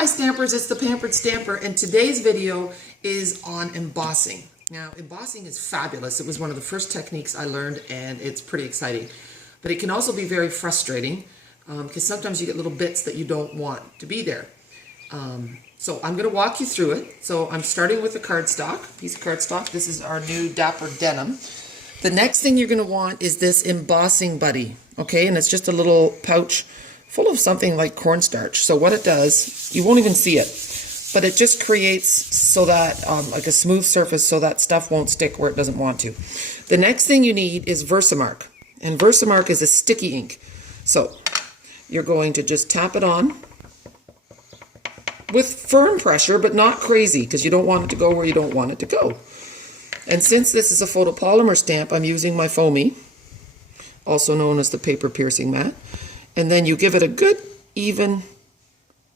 Hi Stampers, it's the Pampered Stamper, and today's video is on embossing. Now, embossing is fabulous. It was one of the first techniques I learned, and it's pretty exciting. But it can also be very frustrating because sometimes you get little bits that you don't want to be there. So I'm going to walk you through it. So I'm starting with a cardstock, piece of cardstock. This is our new Dapper Denim. The next thing you're going to want is this embossing buddy, okay? And it's just a little pouch full of something like cornstarch. So what it does, you won't even see it, but it just creates so that, like a smooth surface so that stuff won't stick where it doesn't want to. The next thing you need is Versamark, and Versamark is a sticky ink. So you're going to just tap it on with firm pressure, but not crazy, because you don't want it to go where you don't want it to go. And since this is a photopolymer stamp, I'm using my foamy, also known as the paper piercing mat. And then you give it a good, even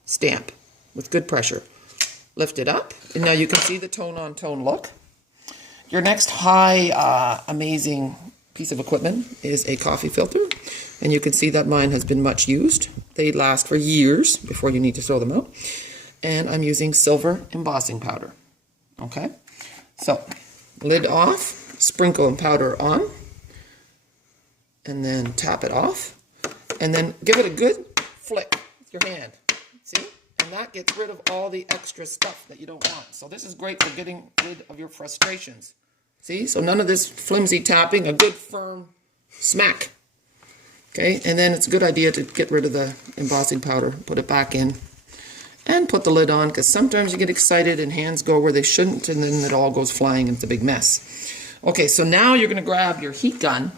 stamp with good pressure. Lift it up, and now you can see the tone-on-tone look. Your next high, amazing piece of equipment is a coffee filter. And you can see that mine has been much used. They last for years before you need to throw them out. And I'm using silver embossing powder. Okay? So, lid off, sprinkle powder on, and then tap it off. And then give it a good flick with your hand. See? And that gets rid of all the extra stuff that you don't want. So this is great for getting rid of your frustrations. See? So none of this flimsy tapping, a good firm smack. Okay? And then it's a good idea to get rid of the embossing powder. Put it back in. And put the lid on, because sometimes you get excited and hands go where they shouldn't, and then it all goes flying into a big mess. Okay, so now you're going to grab your heat gun.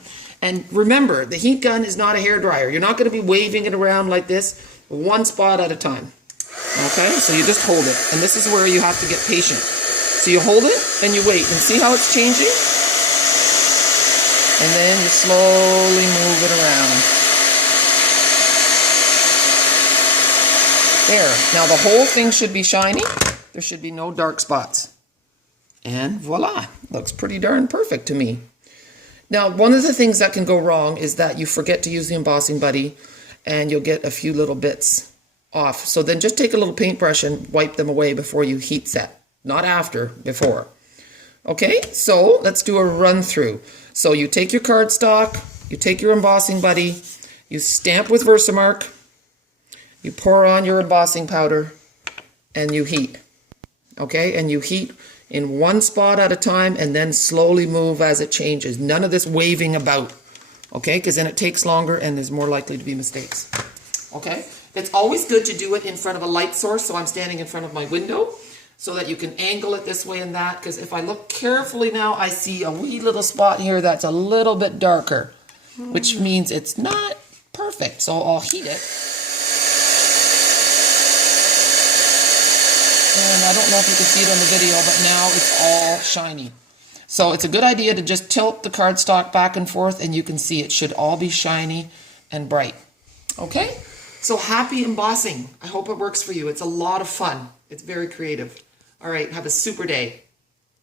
And remember, the heat gun is not a hairdryer. You're not going to be waving it around like this, one spot at a time. Okay, so you just hold it. And this is where you have to get patient. So you hold it and you wait and see how it's changing. And then you slowly move it around. There. Now the whole thing should be shiny. There should be no dark spots. And voila, looks pretty darn perfect to me. Now, one of the things that can go wrong is that you forget to use the embossing buddy and you'll get a few little bits off. So then just take a little paintbrush and wipe them away before you heat set. Not after, before. Okay, so let's do a run through. So you take your cardstock, you take your embossing buddy, you stamp with Versamark, you pour on your embossing powder, and you heat. Okay, and you heat in one spot at a time and then slowly move as it changes. None of this waving about, okay? Because then it takes longer and there's more likely to be mistakes, okay? It's always good to do it in front of a light source, so I'm standing in front of my window so that you can angle it this way and that, because if I look carefully now, I see a wee little spot here that's a little bit darker, which means it's not perfect, so I'll heat it. And I don't know if you can see it on the video, but now it's all shiny. So it's a good idea to just tilt the cardstock back and forth, and you can see it should all be shiny and bright. Okay? So happy embossing. I hope it works for you. It's a lot of fun. It's very creative. All right, have a super day.